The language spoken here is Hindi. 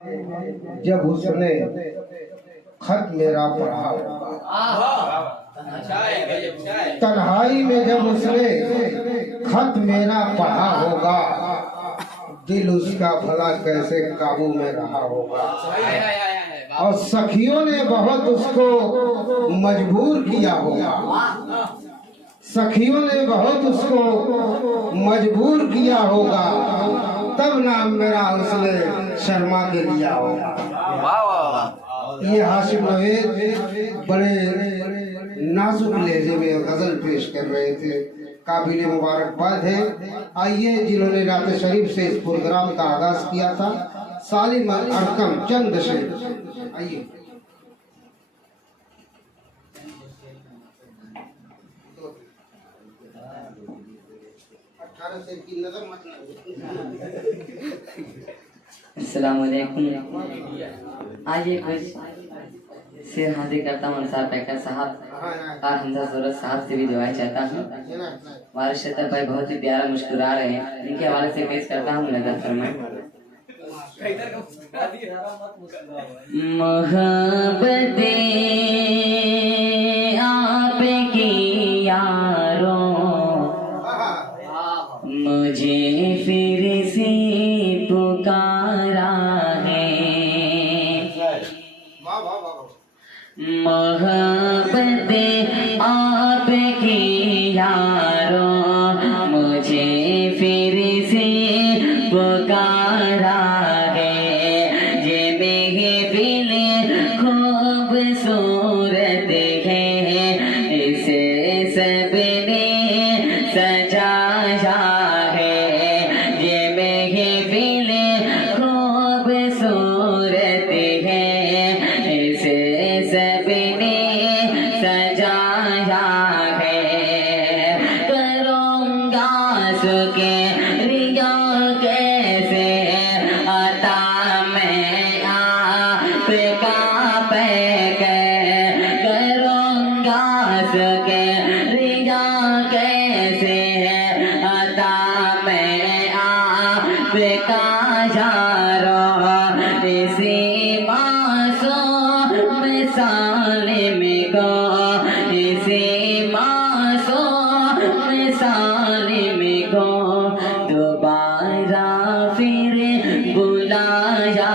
जब उसने खत मेरा पढ़ा होगा, तन्हाई में जब उसने खत मेरा पढ़ा होगा, दिल उसका भला कैसे काबू में रहा होगा। और सखियों ने बहुत उसको मजबूर किया होगा, सखियों ने बहुत उसको मजबूर किया होगा, तब नाम मेरा उसने शर्मा के लिया होगा। ये हाशिम नवेद बड़े नाजुक लहजे में गजल पेश कर रहे थे, काबिल मुबारकबाद है। आइए जिन्होंने रात शरीफ से इस प्रोग्राम का आगाज किया था, सालिम अरकम चंद से, आइए। अस्सलाम वालेकुम। आइए कुछ शेर हाजिर करता हूँ अंसार पैकर साहब और हमजा सूरत साहब से भी दुआएं चाहता हूँ। हमारे शतर भाई बहुत ही प्यारा मुस्कुरा रहे हैं, इनके हवाले से पेश करता हूँ नजर फरमाएं। मोहब्बतें आपकी यारों मुझे फिर से पुकारा है, मोहब्बतें आपकी यारों मुझे फिर से पुकारा है। ये महफिल खूबसूरत है, इसे सबने सजाया है। ये महफिल खूबसूरत है, इसे सबने सजाया है। करूँगा शुक्रिया कैसे अता मैं आपका पैकर, करूँगा शुक्रिया कैसे अता मैं आपका यारों। इसी मासूम सालिम को, इसी मासूम सालिम को दोबारा फिर बुलाया